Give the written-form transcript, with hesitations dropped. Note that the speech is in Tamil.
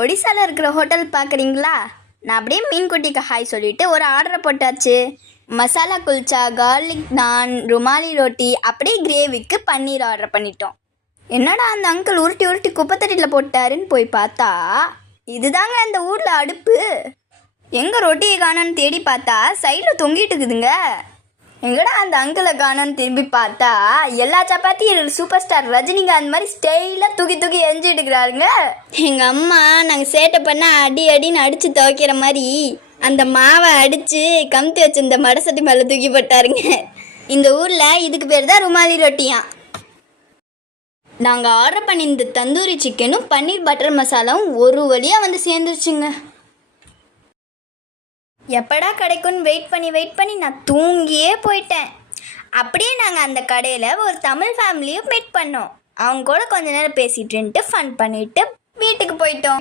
ஒடிசாவில் இருக்கிற ஹோட்டல் பார்க்குறீங்களா? நான் அப்படியே மீன்குட்டிக்கு ஹாய் சொல்லிவிட்டு ஒரு ஆர்டரை போட்டாச்சு. மசாலா குல்ச்சா, கார்லிக் நான், ருமாலி ரொட்டி, அப்படியே கிரேவிக்கு பன்னீர் ஆர்டர் பண்ணிட்டோம். என்னடா அந்த அங்கிள் உருட்டி உருட்டி குப்பைத்தட்டியில் போட்டாருன்னு போய் பார்த்தா இதுதாங்க அந்த ஊரில் அடுப்பு. எங்கே ரொட்டியை காணோன்னு தேடி பார்த்தா சைடில் தொங்கிட்டு இருக்குதுங்க. எங்கடா அந்த அங்கிளை காணோன்னு திரும்பி பார்த்தா எல்லா சப்பாத்தியும் சூப்பர் ஸ்டார் ரஜினிகாந்த் மாதிரி ஸ்டைலாக தூக்கி தூக்கி எரிஞ்சிட்டு இருக்கிறாருங்க. எங்கள் அம்மா நாங்கள் சேட்டை பண்ணால் அடி அடின்னு அடித்து துவைக்கிற மாதிரி அந்த மாவை அடித்து கமுத்தி வச்சு இந்த மடசட்டி மேலே தூக்கி போட்டாருங்க. இந்த ஊரில் இதுக்கு பேர் தான் ருமாலி ரொட்டியாம். நாங்கள் ஆர்டர் பண்ணியிருந்த தந்தூரி சிக்கனும் பன்னீர் பட்டர் மசாலாவும் ஒரு வழியாக வந்து சேர்ந்துருச்சுங்க. எப்படா கிடைக்கும்னு வெயிட் பண்ணி நான் தூங்கியே போயிட்டேன். அப்படியே நாங்கள் அந்த கடையில் ஒரு தமிழ் ஃபேமிலியும் மீட் பண்ணோம். அவங்க கூட கொஞ்ச நேரம் பேசிட்டுன்ட்டு ஃபன் பண்ணிவிட்டு வீட்டுக்கு போயிட்டோம்.